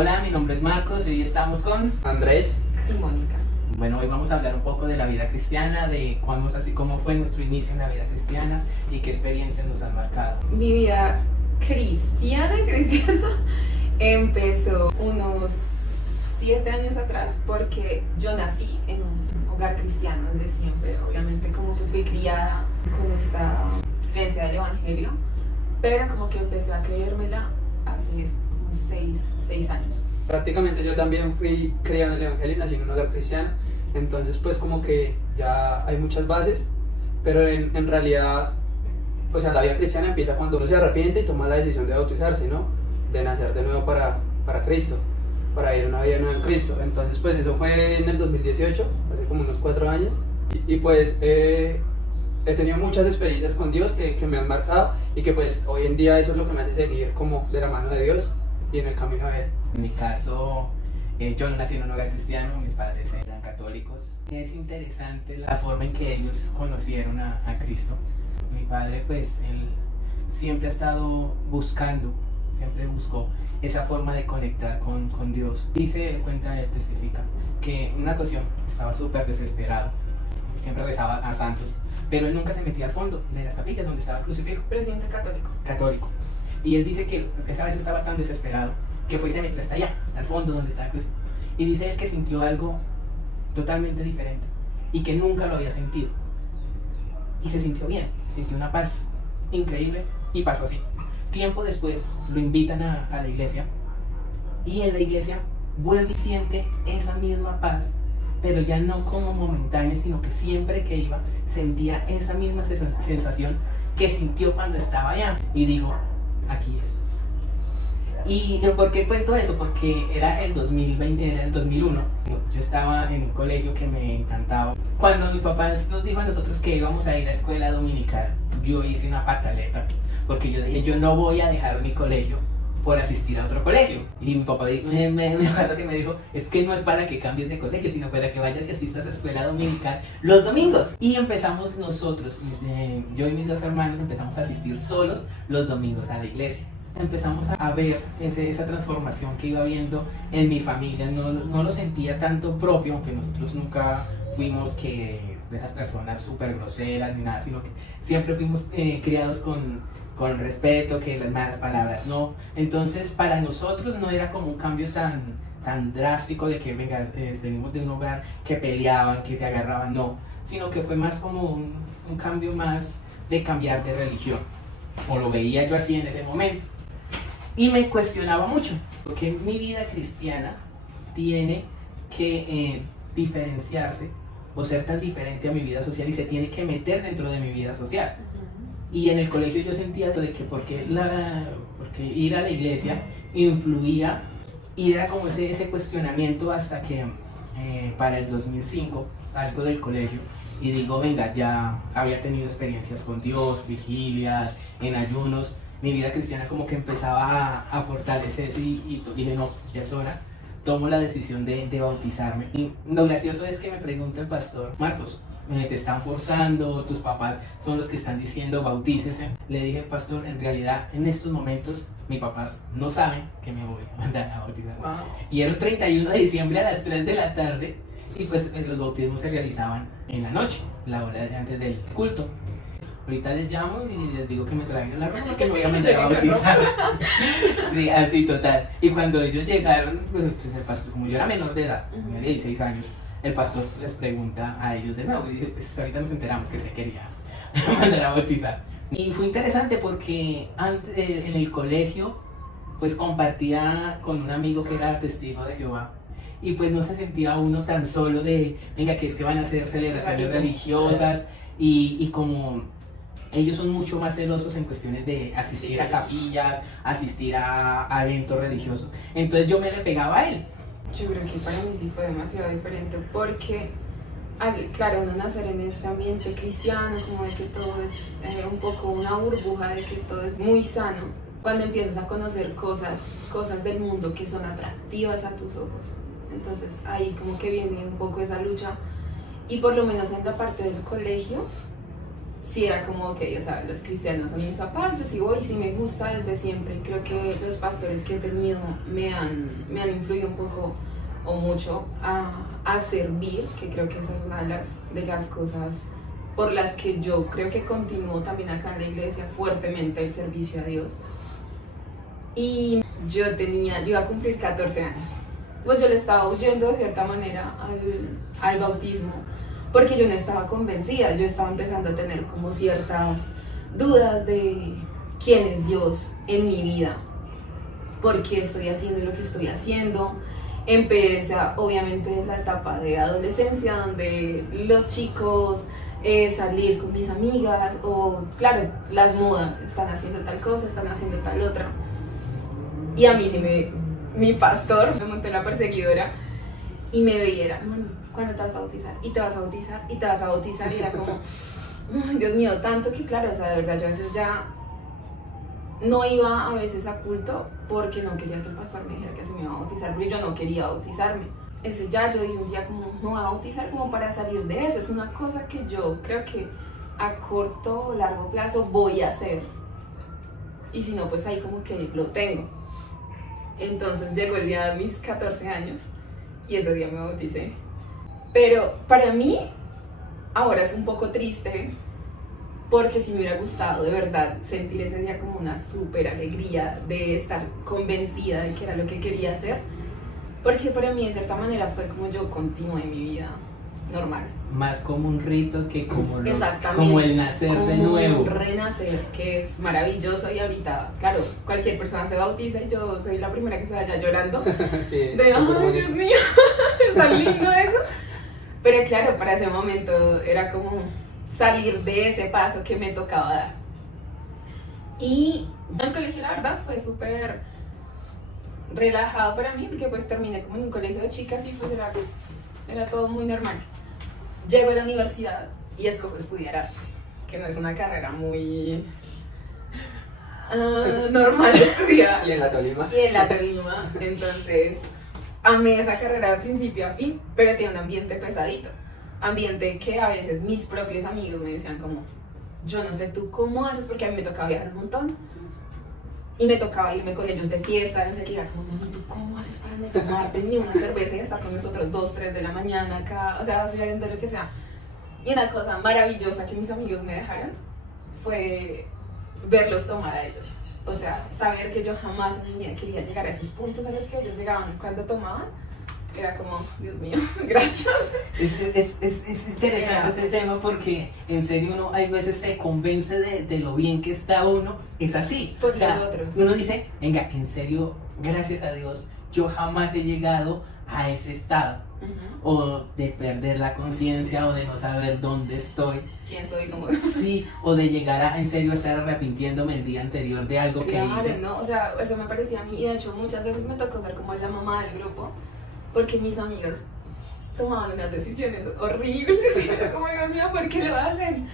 Hola, mi nombre es Marcos y hoy estamos con Andrés y Mónica. Bueno, hoy vamos a hablar un poco de la vida cristiana, de cómo fue nuestro inicio en la vida cristiana y qué experiencias nos han marcado. Mi vida cristiana empezó unos 7 años atrás porque yo nací en un hogar cristiano desde siempre. Obviamente como que fui criada con esta creencia del evangelio, pero como que empecé a creérmela hace como 6 años. Prácticamente yo también fui criado en el evangelio y nací en un hogar cristiano, entonces pues como que ya hay muchas bases, pero en realidad, o sea, la vida cristiana empieza cuando uno se arrepiente y toma la decisión de bautizarse, ¿no? De nacer de nuevo para Cristo, para ir a una vida nueva en Cristo. Entonces pues eso fue en el 2018, hace como unos 4 años, y pues he tenido muchas experiencias con Dios que me han marcado y que pues hoy en día eso es lo que me hace seguir como de la mano de Dios y en el camino a Él. En mi caso, yo no nací en un hogar cristiano, mis padres eran católicos. Es interesante la forma en que ellos conocieron a Cristo. Mi padre, pues, él siempre ha estado buscando, siempre buscó esa forma de conectar con Dios. Dice, cuenta, él testifica, que en una ocasión estaba súper desesperado, siempre rezaba a santos, pero él nunca se metía al fondo de las capillas donde estaba el crucifijo. Pero siempre católico. Y él dice que esa vez estaba tan desesperado que fue y se metió hasta allá, hasta el fondo donde estaba el crucifijo. Y dice él que sintió algo totalmente diferente y que nunca lo había sentido. Y se sintió bien, sintió una paz increíble y pasó así. Tiempo después lo invitan a la iglesia y en la iglesia vuelve y siente esa misma paz, pero ya no como momentánea, sino que siempre que iba sentía esa misma sensación que sintió cuando estaba allá y dijo, aquí es. ¿Y por qué cuento eso? Porque era el 2020, era el 2001. Yo estaba en un colegio que me encantaba. Cuando mi papá nos dijo a nosotros que íbamos a ir a escuela dominical, yo hice una pataleta, porque yo dije, yo no voy a dejar mi colegio por asistir a otro colegio. Y mi papá me acuerdo que me dijo, es que no es para que cambies de colegio, sino para que vayas y asistas a escuela dominical los domingos. Y empezamos nosotros, yo y mis 2 hermanos, empezamos a asistir solos los domingos a la iglesia. Empezamos a ver esa transformación que iba viendo en mi familia. No lo sentía tanto propio, aunque nosotros nunca fuimos que de esas personas súper groseras ni nada, sino que siempre fuimos criados con respeto, que las malas palabras no. Entonces para nosotros no era como un cambio tan drástico de que venga, venimos de un hogar que peleaban, que se agarraban, no, sino que fue más como un cambio más de cambiar de religión, o lo veía yo así en ese momento. Y me cuestionaba mucho, porque mi vida cristiana tiene que diferenciarse o ser tan diferente a mi vida social y se tiene que meter dentro de mi vida social. Y en el colegio yo sentía de que porque ir a la iglesia influía, y era como ese cuestionamiento hasta que para el 2005 salgo del colegio y digo, venga, ya había tenido experiencias con Dios, vigilias, en ayunos. Mi vida cristiana como que empezaba a fortalecerse y dije, no, ya es hora. Tomo la decisión de bautizarme. Y lo gracioso es que me pregunta el pastor, Marcos, te están forzando, tus papás son los que están diciendo bautícese. Le dije, pastor, en realidad en estos momentos mis papás no saben que me voy a mandar a bautizar. Wow. Y era un 31 de diciembre a las 3 de la tarde y pues los bautismos se realizaban en la noche, la hora antes del culto. Ahorita les llamo y les digo que me traigan la ropa que me voy a mandar a bautizar. Sí, así total. Y cuando ellos llegaron, pues el pastor, como yo era menor de edad, tenía 16 años, el pastor les pregunta a ellos de nuevo y dice, pues hasta ahorita nos enteramos que él se quería mandar a bautizar. Y fue interesante porque antes, en el colegio pues compartía con un amigo que era testigo de Jehová y pues no se sentía uno tan solo de, venga, que es que van a hacer celebraciones religiosas y como ellos son mucho más celosos en cuestiones de asistir a capillas, asistir a eventos religiosos. Entonces yo me le pegaba a él. Yo creo que para mí sí fue demasiado diferente porque, claro, uno nacer en este ambiente cristiano, como de que todo es un poco una burbuja, de que todo es muy sano. Cuando empiezas a conocer cosas del mundo que son atractivas a tus ojos, entonces ahí como que viene un poco esa lucha. Y por lo menos en la parte del colegio, sí era como, ok, o sea, los cristianos son mis papás, yo sigo y sí me gusta desde siempre. Creo que los pastores que he tenido me han influido un poco o mucho a servir, que creo que esa es una de las cosas por las que yo creo que continúo también acá en la iglesia fuertemente el servicio a Dios. Y yo iba a cumplir 14 años. Pues yo le estaba huyendo de cierta manera al bautismo, porque yo no estaba convencida, yo estaba empezando a tener como ciertas dudas de quién es Dios en mi vida, por qué estoy haciendo lo que estoy haciendo. Empieza obviamente la etapa de adolescencia, donde los chicos salir con mis amigas, o claro, las modas, están haciendo tal cosa, están haciendo tal otra. Y a mí mi pastor me monté la perseguidora y me veía, era, ¿cuándo te vas a bautizar? Y te vas a bautizar, y te vas a bautizar, y era como, ay, Dios mío, tanto que claro, o sea, de verdad, yo a veces ya no iba a veces a culto porque no quería que el pastor me dijera que se me iba a bautizar, porque yo no quería bautizarme. Yo dije un día como, me voy a bautizar como para salir de eso, es una cosa que yo creo que a corto o largo plazo voy a hacer, y si no, pues ahí como que lo tengo. Entonces llegó el día de mis 14 años y ese día me bauticé. Pero para mí ahora es un poco triste, porque si me hubiera gustado de verdad sentir ese día como una súper alegría de estar convencida de que era lo que quería hacer, porque para mí de cierta manera fue como yo continué mi vida normal. Más como un rito que como, Exactamente, como el nacer como de nuevo. un renacer, que es maravilloso. Y ahorita, claro, cualquier persona se bautiza y yo soy la primera que se vaya llorando. Sí, De, ay, Dios mío, es tan lindo eso. Pero claro, para ese momento era como salir de ese paso que me tocaba dar. Y el colegio, la verdad, fue súper relajado para mí, porque pues terminé como en un colegio de chicas y pues era todo muy normal. Llego a la universidad y escojo estudiar artes, que no es una carrera muy normal de estudiar. Y en la Tolima. Y en la Tolima, entonces amé esa carrera de principio a fin, pero tiene un ambiente pesadito. Ambiente que a veces mis propios amigos me decían como, yo no sé tú cómo haces, porque a mí me tocaba viajar un montón. Y me tocaba irme con ellos de fiesta, no sé qué, era como, no, ¿tú cómo haces para no tomarte ni una cerveza y estar con nosotros 2, 3 de la mañana acá? O sea, haciendo lo que sea. Y una cosa maravillosa que mis amigos me dejaron fue verlos tomar a ellos. O sea, saber que yo jamás en mi vida quería llegar a esos puntos a los que ellos llegaban cuando tomaban. Era como, Dios mío, gracias. Es interesante este tema, porque en serio uno hay veces se convence de lo bien que está uno. Es así. Por nosotros. Uno dice, venga, en serio, gracias a Dios, yo jamás he llegado a ese estado. O de perder la conciencia, o de no saber dónde estoy. ¿Quién soy? Como... Sí, o de llegar a en serio estar arrepintiéndome el día anterior de algo que hice. ¿No? O sea, eso me parecía a mí, y de hecho muchas veces me tocó ser como la mamá del grupo, porque mis amigos tomaban unas decisiones horribles. Era como, Dios mío, ¿por qué lo hacen?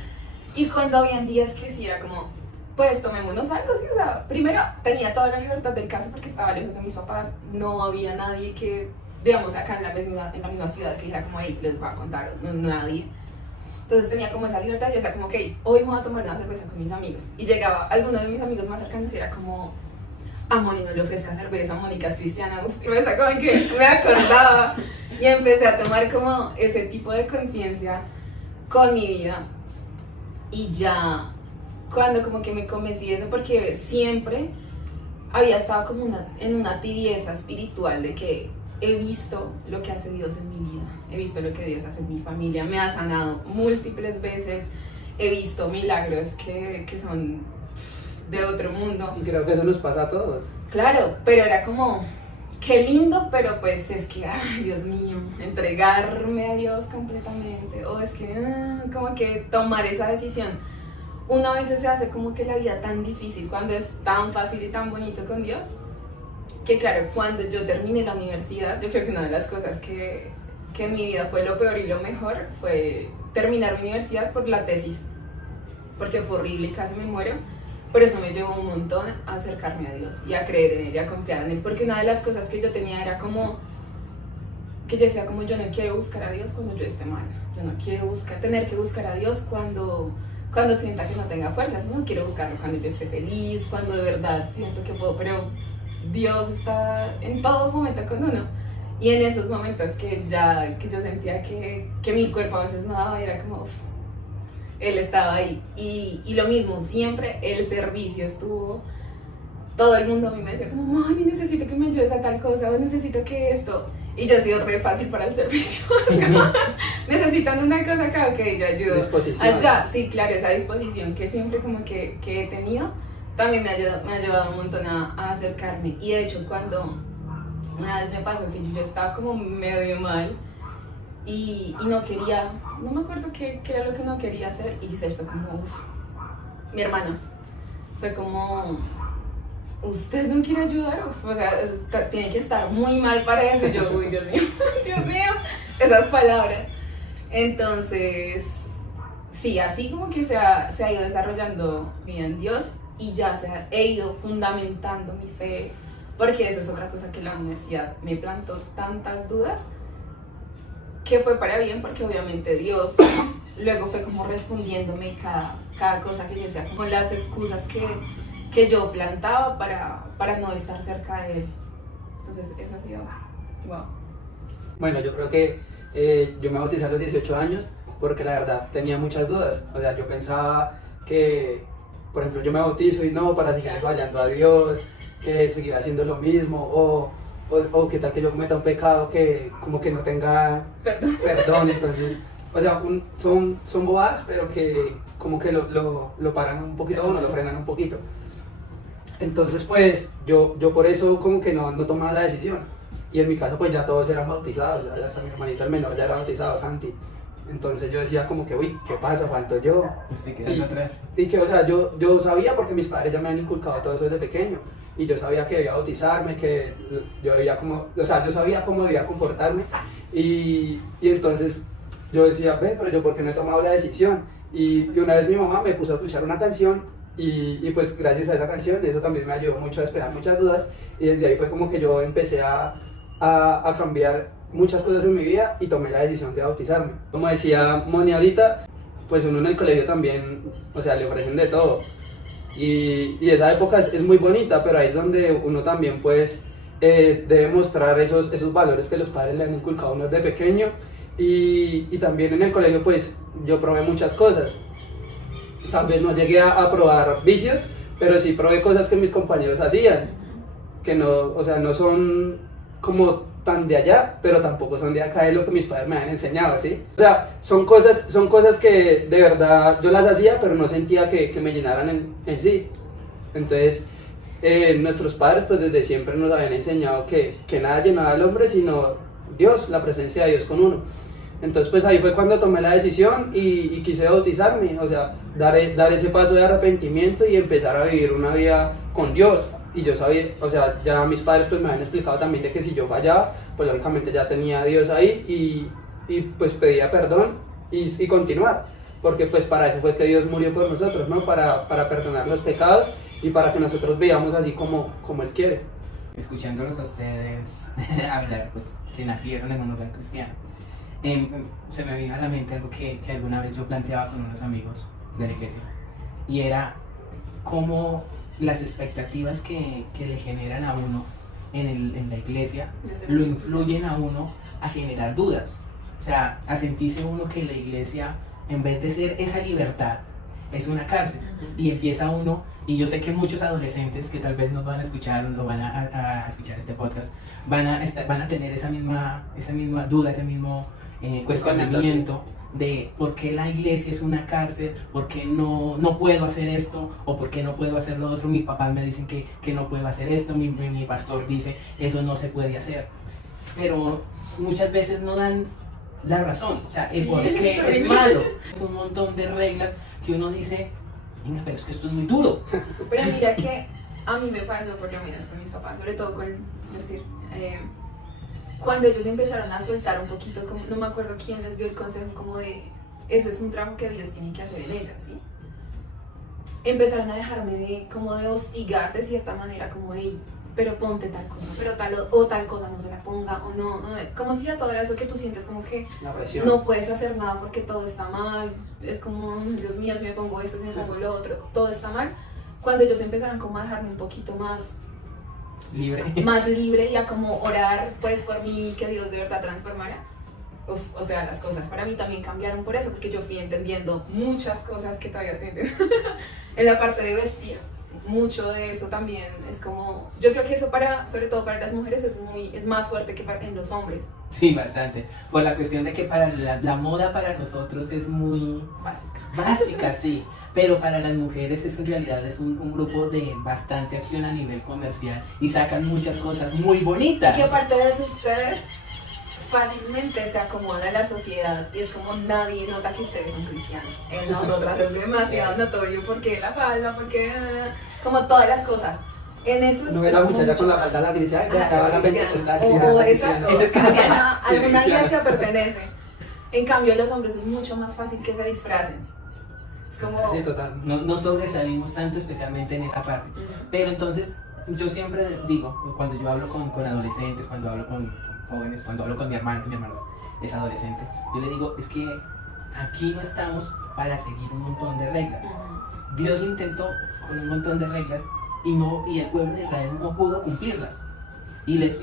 Y cuando habían días que sí era como, pues tomémonos algo, sí, o sea, primero tenía toda la libertad del caso porque estaba lejos de mis papás, no había nadie que, digamos, acá en la misma ciudad que dijera como, ahí les voy a contar, no, nadie. Entonces tenía como esa libertad y yo decía como, ok, hoy me voy a tomar una cerveza con mis amigos. Y llegaba alguno de mis amigos más cercanos y era como, a Moni no le ofrecía cerveza, Mónica es cristiana, y me sacó en que me acordaba. Y empecé a tomar como ese tipo de conciencia con mi vida. Y ya, cuando como que me convencí de eso, porque siempre había estado como en una tibieza espiritual de que he visto lo que hace Dios en mi vida, he visto lo que Dios hace en mi familia, me ha sanado múltiples veces, he visto milagros que son de otro mundo. Y creo que eso nos pasa a todos. Claro, pero era como, qué lindo, pero pues es que, ay, Dios mío, entregarme a Dios completamente, o es que, como que tomar esa decisión. Una vez se hace como que la vida tan difícil cuando es tan fácil y tan bonito con Dios, que claro, cuando yo terminé la universidad, yo creo que una de las cosas que en mi vida fue lo peor y lo mejor fue terminar mi universidad por la tesis, porque fue horrible y casi me muero. Pero eso me llevó un montón a acercarme a Dios y a creer en Él y a confiar en Él, porque una de las cosas que yo tenía era como, que yo decía como, yo no quiero buscar a Dios cuando yo esté mal, yo no quiero tener que buscar a Dios cuando cuando sienta que no tenga fuerzas, no quiero buscarlo cuando yo esté feliz, cuando de verdad siento que puedo, pero Dios está en todo momento con uno. Y en esos momentos que yo sentía que mi cuerpo a veces no daba, era como, uf, Él estaba ahí. Y lo mismo, siempre el servicio estuvo, todo el mundo a mí me decía como, mami, necesito que me ayudes a tal cosa, o necesito que esto. Y yo he sido re fácil para el servicio. Necesitando una cosa acá, ok, yo ayudo. Disposición. Allá, sí, claro, esa disposición que siempre como que he tenido, también me ha ayudado un montón a acercarme. Y de hecho, cuando una vez me pasó que yo estaba como medio mal y no quería, no me acuerdo qué era lo que no quería hacer, y Giselle fue como, uff, mi hermana, fue como, ¿usted no quiere ayudar? Uf, o sea, tiene que estar muy mal para eso. Yo, uy, Dios mío, Dios mío, esas palabras. Entonces, sí, así como que se ha ido desarrollando mi vida en Dios, y ya he ido fundamentando mi fe, porque eso es otra cosa que la universidad me plantó tantas dudas, que fue para bien, porque obviamente Dios luego fue como respondiéndome cada cosa que yo decía, como las excusas que yo plantaba para no estar cerca de Él. Entonces, eso ha sido wow. Bueno, yo creo que yo me bauticé a los 18 años porque la verdad tenía muchas dudas. O sea, yo pensaba que, por ejemplo, yo me bautizo y no, para seguir fallando a Dios, que seguir haciendo lo mismo, o qué tal que yo cometa un pecado que como que no tenga perdón. Entonces, o sea, son bobadas, pero que como que lo paran un poquito, o no lo frenan un poquito. Entonces, pues, yo por eso como que no tomaba la decisión. Y en mi caso, pues ya todos eran bautizados, ya hasta mi hermanito el menor ya era bautizado, Santi. Entonces yo decía como que, uy, ¿qué pasa? Falto yo. Estoy quedando atrás. Y que, o sea, yo sabía, porque mis padres ya me han inculcado todo eso desde pequeño. Y yo sabía que debía bautizarme, que yo debía como, o sea, yo sabía cómo debía comportarme. Y entonces yo decía, ve, pero yo ¿por qué no he tomado la decisión? Y una vez mi mamá me puso a escuchar una canción, y pues gracias a esa canción, eso también me ayudó mucho a despejar muchas dudas. Y desde ahí fue como que yo empecé a cambiar muchas cosas en mi vida y tomé la decisión de bautizarme. Como decía Moni ahorita, pues uno en el colegio también, o sea, le ofrecen de todo. Y esa época es muy bonita, pero ahí es donde uno también pues debe mostrar esos valores que los padres le han inculcado a uno desde pequeño. Y también en el colegio pues yo probé muchas cosas. Tal vez no llegué a probar vicios, pero sí probé cosas que mis compañeros hacían, que no, o sea, no son como tan de allá, pero tampoco son de acá, de lo que mis padres me han enseñado, ¿sí? O sea, son cosas que de verdad yo las hacía, pero no sentía que me llenaran en sí. Entonces, nuestros padres pues desde siempre nos habían enseñado que nada llenaba al hombre, sino Dios, la presencia de Dios con uno. Entonces, pues ahí fue cuando tomé la decisión y quise bautizarme, o sea, dar ese paso de arrepentimiento y empezar a vivir una vida con Dios. Y yo sabía, o sea, ya mis padres pues me habían explicado también de que si yo fallaba, pues lógicamente ya tenía a Dios ahí y pues pedía perdón y continuar. Porque pues para eso fue que Dios murió por nosotros, ¿no? Para perdonar los pecados y para que nosotros vivamos así como Él quiere. Escuchándolos a ustedes hablar, pues que nacieron en un hogar cristiano, se me vino a la mente algo que alguna vez yo planteaba con unos amigos de la iglesia, y era cómo las expectativas que le generan a uno en la iglesia lo influyen a uno a generar dudas, o sea, a sentirse uno que la iglesia, en vez de ser esa libertad, es una cárcel. Y empieza uno, y yo sé que muchos adolescentes que tal vez nos van a escuchar o van a escuchar este podcast van a tener esa misma duda, ese mismo cuestionamiento de por qué la iglesia es una cárcel, por qué no puedo hacer esto, o por qué no puedo hacer lo otro. Mis papás me dicen que no puedo hacer esto, mi pastor dice eso no se puede hacer, pero muchas veces no dan la razón, o sea, el por qué es malo. Es un montón de reglas que uno dice, venga, pero es que esto es muy duro. Pero mira que a mí me pasó por lo menos con mis papás, sobre todo con vestir. Cuando ellos empezaron a soltar un poquito, como, no me acuerdo quién les dio el consejo como de, eso es un trabajo que Dios tiene que hacer en ellas, ¿sí? Empezaron a dejarme de hostigar de cierta manera, como de, pero ponte tal cosa, pero tal cosa no se la ponga, o no, como si a todo eso que tú sientes como que La presión. no puedes hacer nada porque todo está mal, es como, Dios mío, si me pongo esto, si me pongo lo otro, todo está mal. Cuando ellos empezaron como a dejarme un poquito más libre y a como orar pues por mí, que Dios de verdad transformara, o sea, las cosas para mí también cambiaron por eso, porque yo fui entendiendo muchas cosas que todavía estoy entendiendo en la parte de vestir. Mucho de eso también es como, yo creo que eso sobre todo para las mujeres es más fuerte que en los hombres. Sí, bastante. Por la cuestión de que para la moda para nosotros es muy básica, sí. Pero para las mujeres en realidad es un grupo de bastante acción a nivel comercial y sacan muchas cosas muy bonitas. Y que aparte de eso ustedes fácilmente se acomoda a la sociedad y es como nadie nota que ustedes son cristianos. En nosotras es demasiado notorio porque la falda, porque como todas las cosas. En eso No ve la muchacha con la falda larga y dice, ay, acaba la pentecostal. O esa es cristiana. a alguna iglesia pertenece. En cambio, los hombres es mucho más fácil que se disfracen. Es como... Sí, total. No sobresalimos tanto, especialmente en esa parte. Pero entonces, yo siempre digo, cuando yo hablo con adolescentes, cuando hablo con jóvenes, cuando hablo con mi hermano es adolescente, yo le digo, es que aquí no estamos para seguir un montón de reglas. Dios lo intentó con un montón de reglas y el pueblo de Israel no pudo cumplirlas. Y les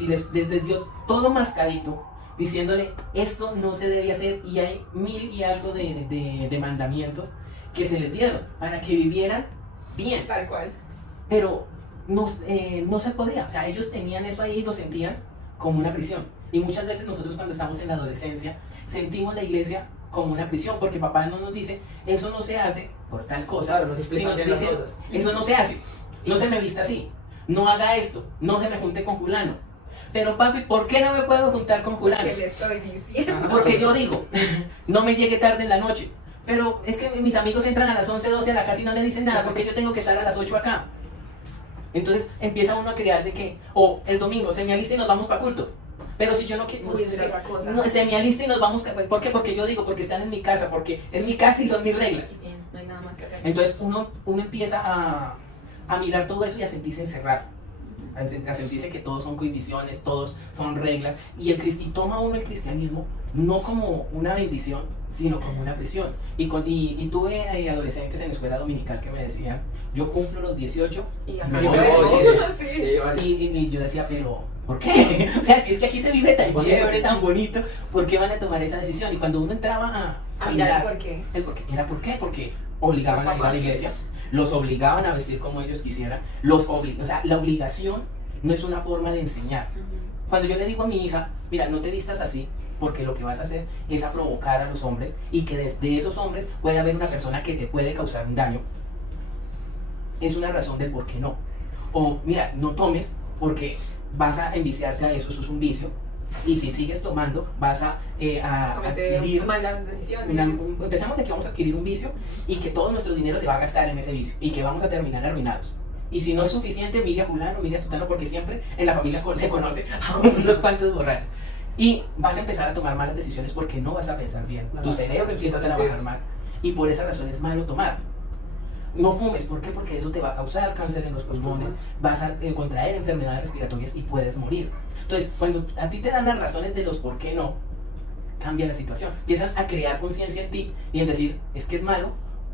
dio todo mascadito, diciéndole, esto no se debe hacer, y hay 1000 y algo de mandamientos que se les dieron para que vivieran bien. Tal cual. Pero no se podía, o sea, ellos tenían eso ahí y lo sentían como una prisión. Y muchas veces nosotros cuando estamos en la adolescencia sentimos la iglesia como una prisión, porque papá no nos dice, eso no se hace por tal cosa, Claro, nos explican bien las dice, cosas. eso no se hace, no se me vista así, no haga esto, no se me junte con fulano. Pero papi, ¿por qué no me puedo juntar con fulano? ¿Qué le estoy diciendo? Porque yo digo, no me llegue tarde en la noche. Pero es que mis amigos entran a las 11, 12 a la casa y no le dicen nada, porque yo tengo que estar a las 8 acá. Entonces empieza uno a crear de que, el domingo se me alista y nos vamos para culto. Pero si yo no quiero, se me alista y nos vamos, ¿por qué? Porque yo digo, porque están en mi casa, porque es mi casa y son mis reglas. Bien, no hay nada más que hacer. Entonces uno empieza a mirar todo eso y a sentirse encerrado. A sentirse que todos son cohibiciones, todos son reglas, y toma uno el cristianismo no como una bendición, sino como una prisión. Y tuve adolescentes en la escuela dominical que me decían, yo cumplo los 18 y me acá voy. Sí. Vale. Y yo decía, pero ¿por qué? O sea, si es que aquí se vive tan chévere, tan bonito, ¿por qué van a tomar esa decisión? Y cuando uno entraba a mirar por qué. ¿Por qué? Porque obligaban a ir a la iglesia, los obligaban a vestir como ellos quisieran, o sea, la obligación no es una forma de enseñar. Cuando yo le digo a mi hija, mira, no te vistas así, porque lo que vas a hacer es a provocar a los hombres, y que desde esos hombres puede haber una persona que te puede causar un daño, es una razón del por qué no. O mira, no tomes porque vas a enviciarte a eso es un vicio, y si sigues tomando vas a adquirir malas decisiones. Empezamos de que vamos a adquirir un vicio y que todo nuestro dinero se va a gastar en ese vicio y que vamos a terminar arruinados. Y si no es suficiente, mire a fulano, mire a sutano, porque siempre en la familia se conoce a unos cuantos borrachos. Y vas a empezar a tomar malas decisiones porque no vas a pensar bien. Tu cerebro empieza a trabajar mal. Y por esa razón es malo tomar. No fumes, ¿por qué? Porque eso te va a causar cáncer en los pulmones, vas a contraer enfermedades respiratorias y puedes morir. Entonces, cuando a ti te dan las razones de los por qué no, cambia la situación. Empiezan a crear conciencia en ti y en decir, es que es malo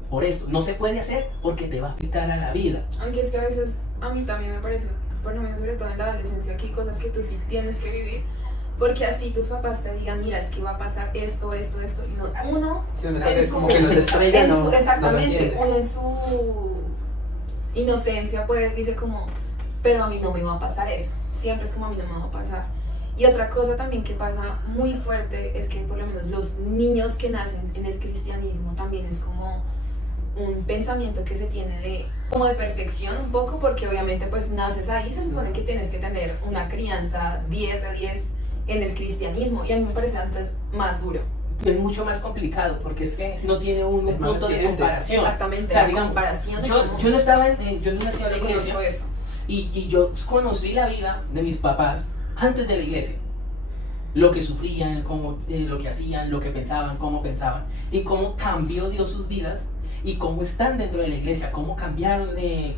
por esto, no se puede hacer porque te va a afectar a la vida. Aunque es que a veces, a mí también me parece, por lo menos sobre todo en la adolescencia, aquí hay cosas que tú sí tienes que vivir, porque así tus papás te digan, mira, es que va a pasar esto, y no, uno, si uno sabe como que no se estrella, no. Exactamente, no uno en su inocencia pues dice como, pero a mí no me va a pasar eso, siempre es como a mí no me va a pasar. Y otra cosa también que pasa muy fuerte es que por lo menos los niños que nacen en el cristianismo también es como un pensamiento que se tiene como de perfección un poco, porque obviamente pues naces ahí, se supone que tienes que tener una crianza 10 de 10 en el cristianismo, y a mí me parece antes más duro. Es mucho más complicado porque es que no tiene un punto de comparación. Exactamente, o sea, la digamos, comparación yo no estaba yo no nací en la iglesia eso. y yo conocí la vida de mis papás antes de la iglesia, lo que sufrían, lo que hacían, lo que pensaban, cómo pensaban y cómo cambió Dios sus vidas. y cómo están dentro de la iglesia, cómo cambiaron,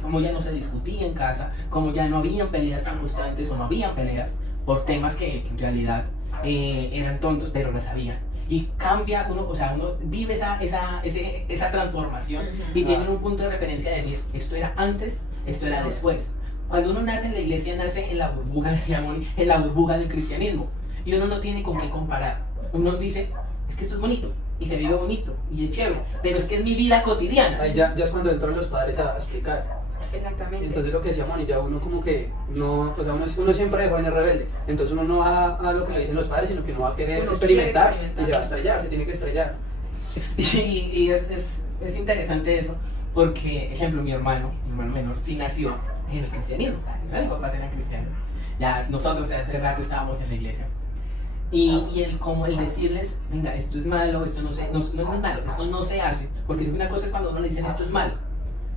cómo ya no se discutía en casa, cómo ya no habían peleas tan constantes o no habían peleas por temas que en realidad eran tontos pero lo sabían. Y cambia uno, o sea, uno vive esa transformación y tiene un punto de referencia de decir, esto era antes, esto era después. Cuando uno nace en la iglesia, nace en la burbuja, decíamos, en la burbuja del cristianismo, y uno no tiene con qué comparar. Uno dice, es que esto es bonito, y se vive bonito, y es chévere, pero es que es mi vida cotidiana. Ahí ya es cuando entran los padres a explicar. Exactamente. Entonces lo que decía Moni, ya uno como que no, o sea, uno siempre de joven es rebelde, entonces uno no va a lo que le dicen los padres, sino que uno va a querer experimentar y se va a estrellar, se tiene que estrellar. Y es interesante eso, porque, ejemplo, mi hermano menor sí nació en el cristianismo, mis papás eran cristianos, ya nosotros hace rato estábamos en la iglesia. Y como el decirles, venga, esto es malo, esto no es malo, esto no se hace, porque es una cosa es cuando uno le dicen esto es malo.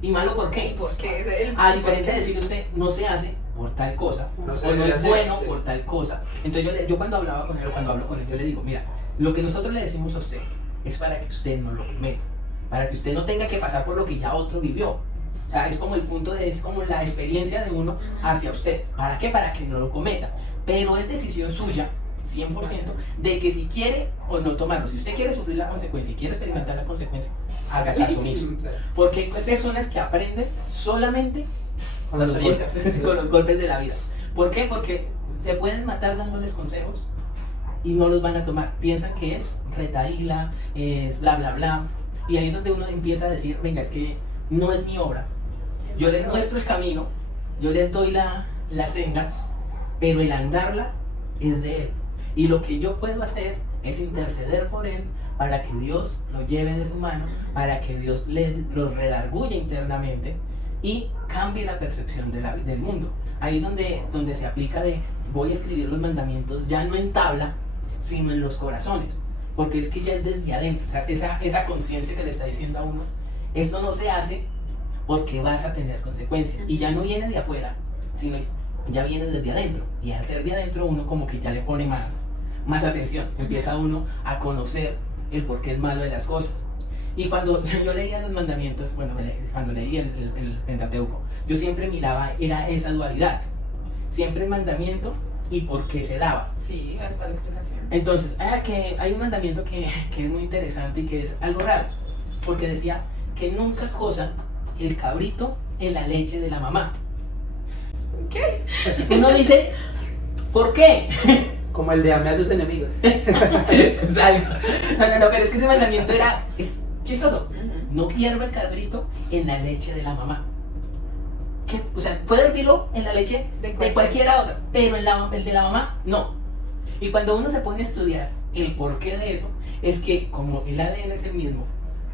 ¿Y malo por qué? Porque es el... A diferente de decirle usted no se hace por tal cosa, No se o no debe es hacer, bueno sí. por tal cosa. Entonces yo cuando hablaba con él o cuando hablo con él, yo le digo, mira, lo que nosotros le decimos a usted es para que usted no lo cometa, para que usted no tenga que pasar por lo que ya otro vivió. O sea, es como el punto es como la experiencia de uno hacia usted. ¿Para qué? Para que no lo cometa. Pero es decisión suya, 100%, de que si quiere o no tomarlo. Si usted quiere sufrir la consecuencia y quiere experimentar la consecuencia, haga caso omiso. Porque hay personas que aprenden solamente Con las con los golpes de la vida. ¿Por qué? Porque se pueden matar dándoles consejos y no los van a tomar. Piensan que es retaíla, es bla bla bla. Y ahí es donde uno empieza a decir, venga, es que no es mi obra. Yo les muestro el camino, yo les doy la senda, pero el andarla es de él. Y lo que yo puedo hacer es interceder por él para que Dios lo lleve de su mano, para que Dios lo redarguya internamente y cambie la percepción del mundo. Ahí es donde se aplica de voy a escribir los mandamientos ya no en tabla, sino en los corazones. Porque es que ya es desde adentro, o sea, esa conciencia que le está diciendo a uno, esto no se hace porque vas a tener consecuencias. Y ya no viene de afuera, sino ya viene desde adentro. Y al ser de adentro uno como que ya le pone más atención. Empieza uno a conocer el porqué es malo de las cosas. Y cuando yo leía los mandamientos, bueno, cuando leí el Pentateuco, yo siempre miraba, era esa dualidad. Siempre el mandamiento y por qué se daba. Sí, hasta la explicación. Entonces, que hay un mandamiento que es muy interesante y que es algo raro. Porque decía que nunca cosa el cabrito en la leche de la mamá. ¿Qué? Uno dice, ¿por qué? Como el de ame a sus enemigos. No, pero es que ese mandamiento es chistoso. No hierva el cabrito en la leche de la mamá. ¿Qué? O sea, puede hervirlo en la leche de cualquiera otra, pero el de la mamá, no. Y cuando uno se pone a estudiar el porqué de eso, es que como el ADN es el mismo,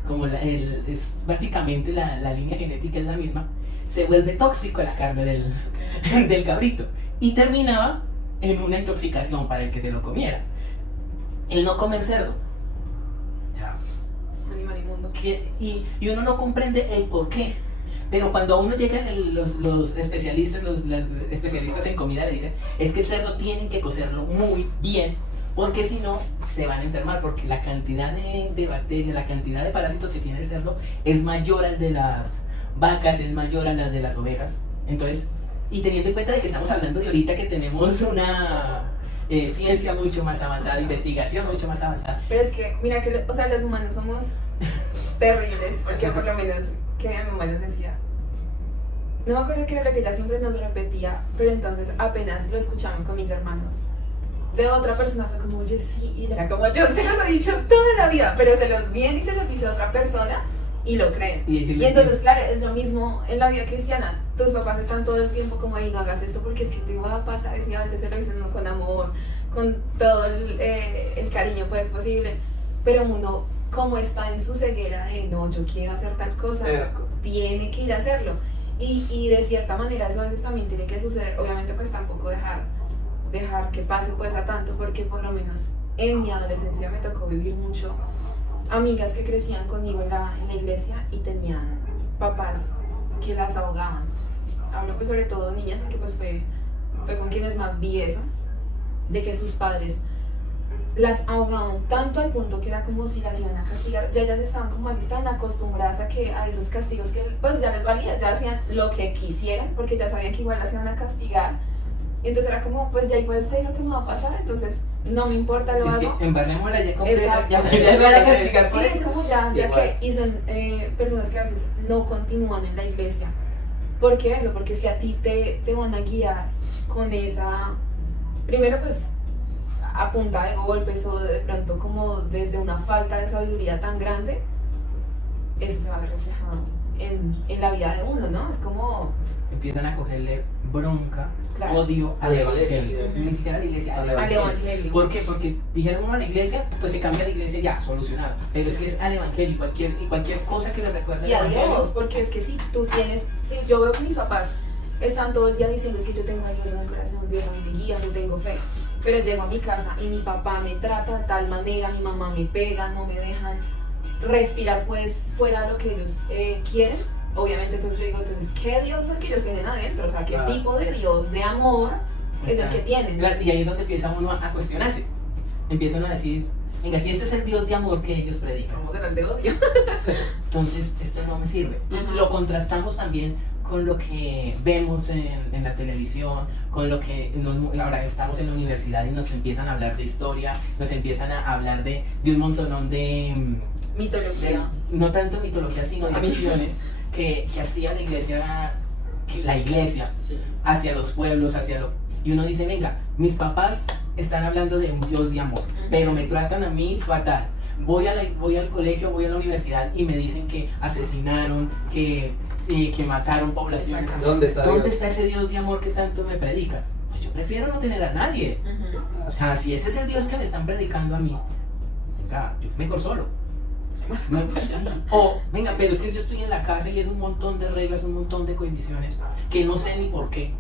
como es básicamente la línea genética es la misma, se vuelve tóxico la carne del cabrito. Y terminaba en una intoxicación para el que se lo comiera. El no comer cerdo. Animal inmundo. Y uno no comprende el por qué. Pero cuando a uno llegan los especialistas, los especialistas en comida le dicen, es que el cerdo tienen que cocerlo muy bien, porque si no se van a enfermar, porque la cantidad de bacterias, la cantidad de parásitos que tiene el cerdo es mayor al de las vacas, es mayor a la de las ovejas. Entonces, y teniendo en cuenta de que estamos hablando de ahorita que tenemos una ciencia mucho más avanzada, investigación mucho más avanzada. Pero es que, mira que, o sea, los humanos somos terribles, porque por lo menos, que mi mamá les decía, no me acuerdo qué era lo que ella siempre nos repetía, pero entonces apenas lo escuchamos con mis hermanos. De otra persona fue como, oye, sí, y era como, yo se los he dicho toda la vida, pero se los viene y se los dice otra persona y lo creen. Y entonces, claro, es lo mismo en la vida cristiana. Tus papás están todo el tiempo como, ahí no hagas esto porque es que te va a pasar. Y a veces se lo dicen uno con amor, con todo el cariño pues posible, pero uno, como está en su ceguera de no, yo quiero hacer tal cosa, tiene que ir a hacerlo. Y de cierta manera eso a veces también tiene que suceder. Obviamente pues tampoco dejar que pase pues a tanto, porque por lo menos en mi adolescencia me tocó vivir mucho amigas que crecían conmigo en la iglesia y tenían papás que las ahogaban. Hablo pues sobre todo niñas, porque pues fue con quienes más vi eso, de que sus padres las ahogaban tanto al punto que era como si las iban a castigar. Ya ellas estaban como así tan acostumbradas a esos castigos que pues ya les valía, ya hacían lo que quisieran porque ya sabían que igual las iban a castigar. Y entonces era como, pues ya igual sé lo que me va a pasar, entonces no me importa, lo Es hago. que embarrémosla ya completa, Exacto. ya me van a castigar por Sí, eso. es como ya Igual. que y son personas que a veces no continúan en la iglesia. ¿Por qué eso? Porque si a ti te van a guiar con esa, primero pues a punta de golpes o de pronto como desde una falta de sabiduría tan grande, eso se va a ver reflejado en la vida de uno, ¿no? Es como, Empiezan a cogerle bronca, claro, odio A al la iglesia, evangelio. sí. Ni siquiera a la iglesia, al Al al evangelio. evangelio. ¿Por qué? Porque dijeron uno a la iglesia, pues se cambia de iglesia ya, solucionado. Pero es que es al evangelio y cualquier cosa que le recuerde al Y a evangelio. Dios, porque es que si tú tienes, si yo veo que mis papás están todo el día diciendo es que yo tengo a Dios en el corazón, Dios a mí me guía, yo tengo fe, pero llego a mi casa y mi papá me trata de tal manera, mi mamá me pega, no me dejan respirar pues fuera de lo que ellos quieren, obviamente entonces yo digo, entonces, ¿qué Dios es el que ellos tienen adentro? O sea, ¿qué Claro. tipo de Dios, de amor es el Exacto. que tienen? Claro, y ahí es donde empieza uno a cuestionarse. Empiezan a decir, venga, si este es el Dios de amor que ellos predican, ¿Cómo será el de odio? entonces esto no me sirve. Y Ajá. lo contrastamos también con lo que vemos en la televisión, con lo que ahora estamos en la universidad y nos empiezan a hablar de historia, nos empiezan a hablar de un montonón de Mitología. no tanto mitología, sino de A mí. acciones que hacía la iglesia Sí. hacia los pueblos, y uno dice, venga, mis papás están hablando de un Dios de amor, pero me tratan a mí fatal. Voy al colegio, voy a la universidad y me dicen que asesinaron, que mataron población. Exacto. ¿Dónde está ¿Dónde Dios? está ese Dios de amor que tanto me predica? Pues yo prefiero no tener a nadie. Ujú. O sea, si ese es el Dios que me están predicando a mí, venga, yo mejor solo. No, pues, sí. O, venga, pero es que yo estoy en la casa y es un montón de reglas, un montón de condiciones que no sé ni por qué.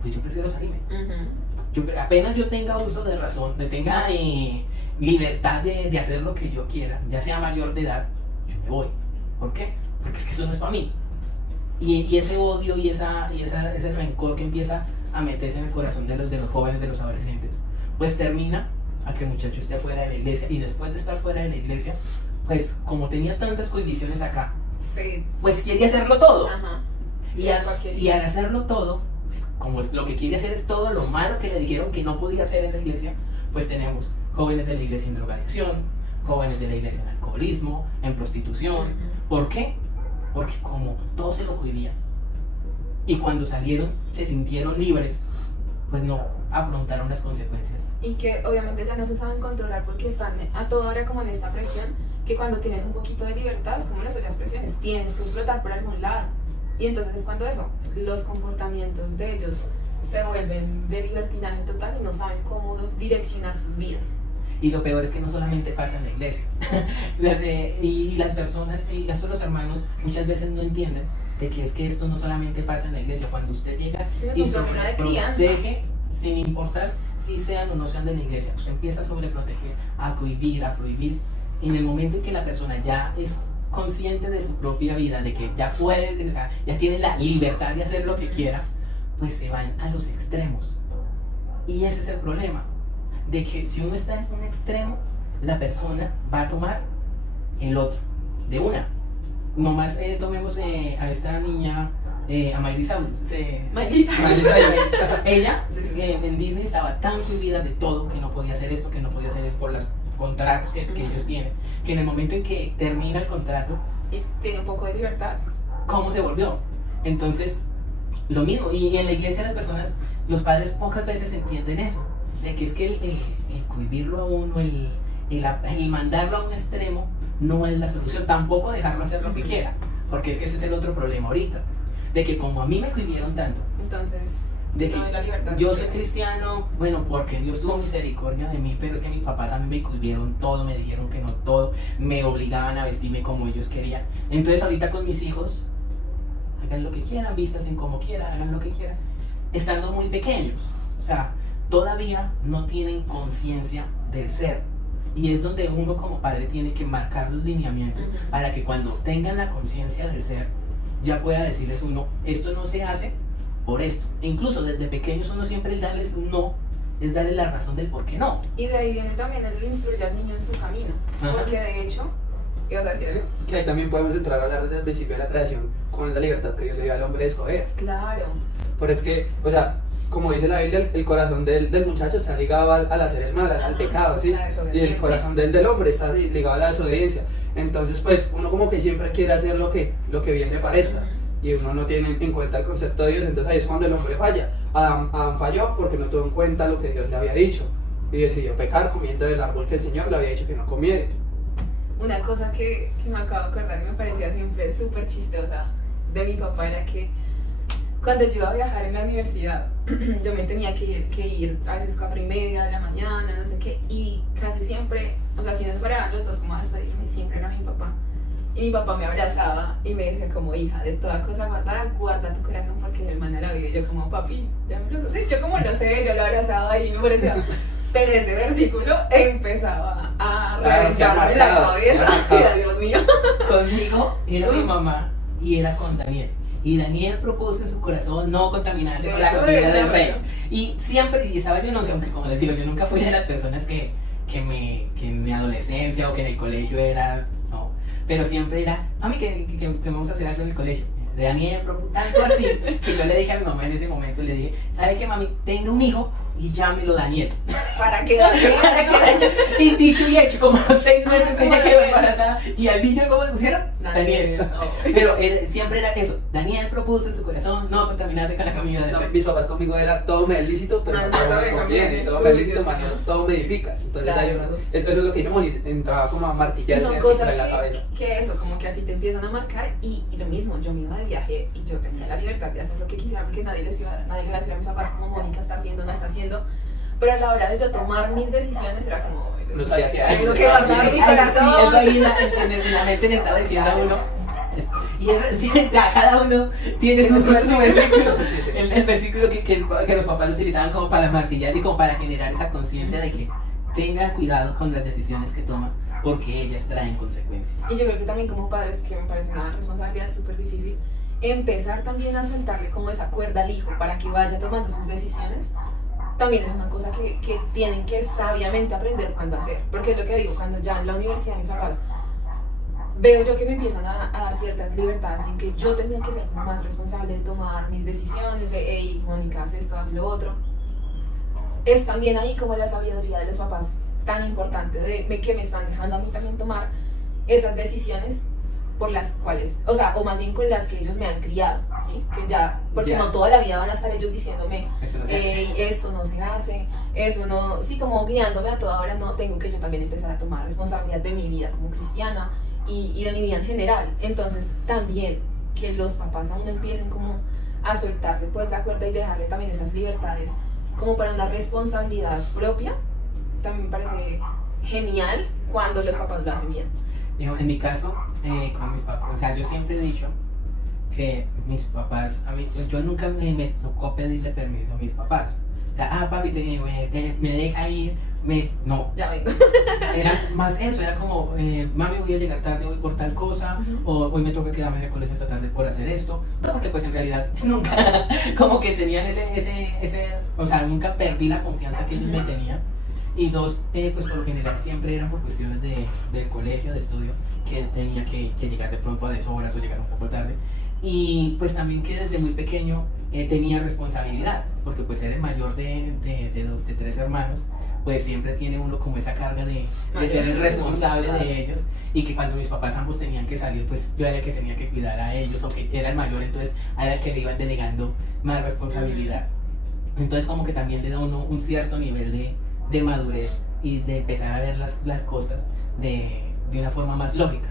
Pues yo prefiero salirme. Ujú. Apenas yo tenga uso de razón, tenga libertad de hacer lo que yo quiera, ya sea mayor de edad, yo me voy. ¿Por qué? Porque es que eso no es para mí. Y ese odio y ese rencor que empieza a meterse en el corazón de los jóvenes, de los adolescentes, pues termina a que el muchacho esté fuera de la iglesia, y después de estar fuera de la iglesia, pues como tenía tantas condiciones acá, Sí. pues quiere hacerlo todo. Ajá. Sí, Y, es al, cualquier- y al hacerlo todo, pues, como lo que quiere hacer es todo lo malo que le dijeron que no podía hacer en la iglesia, pues tenemos jóvenes de la iglesia en drogadicción, jóvenes de la iglesia en alcoholismo, en prostitución. Ujú. ¿Por qué? Porque como todos se lo cohibían, y cuando salieron se sintieron libres, pues no afrontaron las consecuencias. Y que obviamente ya no se saben controlar porque están a toda hora como en esta presión, que cuando tienes un poquito de libertad, es como las otras presiones, tienes que explotar por algún lado. Y entonces es cuando eso, los comportamientos de ellos se vuelven de libertinaje total y no saben cómo direccionar sus vidas. Y lo peor es que no solamente pasa en la iglesia. Y las personas, y estos los hermanos, muchas veces no entienden de que es que esto no solamente pasa en la iglesia. Cuando usted llega Sí, es y un problema de crianza. sobreprotege, sin importar si sean o no sean de la iglesia, usted empieza a sobreproteger, a prohibir. Y en el momento en que la persona ya es consciente de su propia vida, de que ya puede, o sea, ya tiene la libertad de hacer lo que quiera, pues se van a los extremos. Y ese es el problema, de que si uno está en un extremo, la persona va a tomar el otro, de una. Nomás tomemos a esta niña, a Miley Cyrus. Miley Cyrus. Miley Cyrus. Ella Sí, sí. en Disney estaba tan cohibida de todo, que no podía hacer esto, que no podía hacer por los contratos que ellos tienen, que en el momento en que termina el contrato, Y tiene un poco de libertad. ¿cómo se volvió? Entonces, lo mismo. Y en la iglesia las personas, los padres pocas veces entienden eso, de que es que el cohibirlo a uno, el mandarlo a un extremo, no es la solución. Tampoco dejarlo hacer lo que quiera, porque es que ese es el otro problema ahorita, de que como a mí me cohibieron tanto, Entonces, de no que es la libertad. yo que soy tienes. cristiano, bueno, porque Dios tuvo misericordia de mí, pero es que mis papás a mí me cohibieron todo, me dijeron que no todo, me obligaban a vestirme como ellos querían. Entonces ahorita con mis hijos, hagan lo que quieran, vístanse como quieran, hagan lo que quieran, estando muy pequeños. O sea, todavía no tienen conciencia del ser. Y es donde uno como padre tiene que marcar los lineamientos Ujú. para que cuando tengan la conciencia del ser, ya pueda decirles uno, esto no se hace por esto. E incluso desde pequeños uno siempre darles no es darle la razón del por qué no. Y de ahí viene también el instruir al niño en su camino. Ajá. Porque de hecho, ¿ibas a decir algo? Que ahí también podemos entrar a hablar desde el principio de la creación con la libertad que Dios le dio al hombre de escoger. Claro. Pero es que, o sea, como dice la Biblia, el corazón del muchacho está ligado al hacer el mal, al pecado, ¿sí? La Y desobediencia. el corazón del hombre está ligado a la desobediencia. Entonces, pues, uno como que siempre quiere hacer lo que bien le parezca. Y uno no tiene en cuenta el concepto de Dios, entonces ahí es cuando el hombre falla. Adán falló porque no tuvo en cuenta lo que Dios le había dicho. Y decidió pecar comiendo del árbol que el Señor le había dicho que no comiera. Una cosa que me acabo de acordar y me parecía siempre súper chistosa de mi papá era que cuando yo iba a viajar en la universidad, yo me tenía que ir a veces 4:30 de la mañana, no sé qué, y casi siempre, o sea, si nos paraban los dos como a despedirme, siempre era mi papá. Y mi papá me abrazaba y me decía como, hija, de toda cosa guardada, guarda tu corazón porque el man la vida. Y yo como, papi, ya me lo sé, yo como lo sé, yo lo abrazaba y me parecía... Pero ese versículo empezaba a reventarme la cabeza. Mira, Dios mío. Conmigo era mi mamá y era con Daniel. Y Daniel propuso en su corazón no contaminarse con la comida del rey. Y siempre, y estaba yo no sé, aunque como les digo, yo nunca fui de las personas que en mi adolescencia o que en el colegio era, no. Pero siempre era, mami, que vamos a hacer algo en el colegio. Daniel propuso tanto así que yo le dije a mi mamá en ese momento, le dije, ¿sabe qué, mami? Tengo un hijo y llámelo Daniel. Para que Daniel. Y dicho y hecho, como a los 6 meses ella quedó embarazada. ¿Y al niño cómo le pusieron? Daniel. Pero siempre era eso. Daniel propuso en su corazón no contaminarse con la comida del No, rey. mis papás conmigo era todo me es lícito, pero no todo me conviene. Todo me es lícito, pero todo me edifica. Entonces Claro. ahí eso es lo que hizo Moni, entraba como a Y martillarse son así cosas en la cabeza. que eso, como que a ti te empiezan a marcar y lo mismo, yo me iba de viaje y yo tenía la libertad de hacer lo que quisiera porque nadie le iba a decir a mis papás como Mónica está haciendo, no está haciendo, pero a la hora de yo tomar mis decisiones era como, No sabía qué era. tengo que guardar mi Sí, corazón. es ahí en la mente le estaba diciendo a uno. Y sí, o sea, cada uno tiene su versículo. Sí, sí. El versículo que los papás utilizaban como para martillar y como para generar esa conciencia de que tengan cuidado con las decisiones que toman porque ellas traen consecuencias. Y yo creo que también como padres, que me parece una responsabilidad súper difícil, empezar también a soltarle como esa cuerda al hijo para que vaya tomando sus decisiones, también es una cosa que tienen que sabiamente aprender cuándo hacer. Porque es lo que digo, cuando ya en la universidad mis papás veo yo que me empiezan a dar ciertas libertades en que yo tenía que ser como más responsable de tomar mis decisiones, de, hey, Mónica, haz esto, haz lo otro. Es también ahí como la sabiduría de los papás tan importante de que me están dejando a mí también tomar esas decisiones por las cuales, o sea, o más bien con las que ellos me han criado, ¿sí? Que ya, porque Ya. no toda la vida van a estar ellos diciéndome, Eso no se esto no se hace, eso no, sí, como guiándome a toda hora, no, tengo que yo también empezar a tomar responsabilidad de mi vida como cristiana y de mi vida en general. Entonces, también que los papás aún empiecen como a soltarle pues la cuerda y dejarle también esas libertades como para una responsabilidad propia, también me parece genial cuando los papás lo hacen bien. En mi caso, con mis papás, o sea, yo siempre he dicho que mis papás, yo nunca me tocó pedirle permiso a mis papás. O sea, papi, me deja ir, no. Ya vengo. Era más eso, era como, mami, voy a llegar tarde hoy por tal cosa, o hoy me toca quedarme en el colegio esta tarde por hacer esto, porque pues en realidad nunca, como que tenían o sea, nunca perdí la confianza que ellos me tenían. Y dos, pues por lo general siempre eran por cuestiones del colegio, de estudio, que tenía que llegar de pronto a deshoras o llegar un poco tarde. Y pues también que desde muy pequeño tenía responsabilidad, porque pues era el mayor de 3 hermanos, pues siempre tiene uno como esa carga de ser el responsable de ellos, y que cuando mis papás ambos tenían que salir, pues yo era el que tenía que cuidar a ellos, o que era el mayor, entonces era el que le iban delegando más responsabilidad. Entonces como que también le da uno un cierto nivel de madurez y de empezar a ver las cosas de una forma más lógica,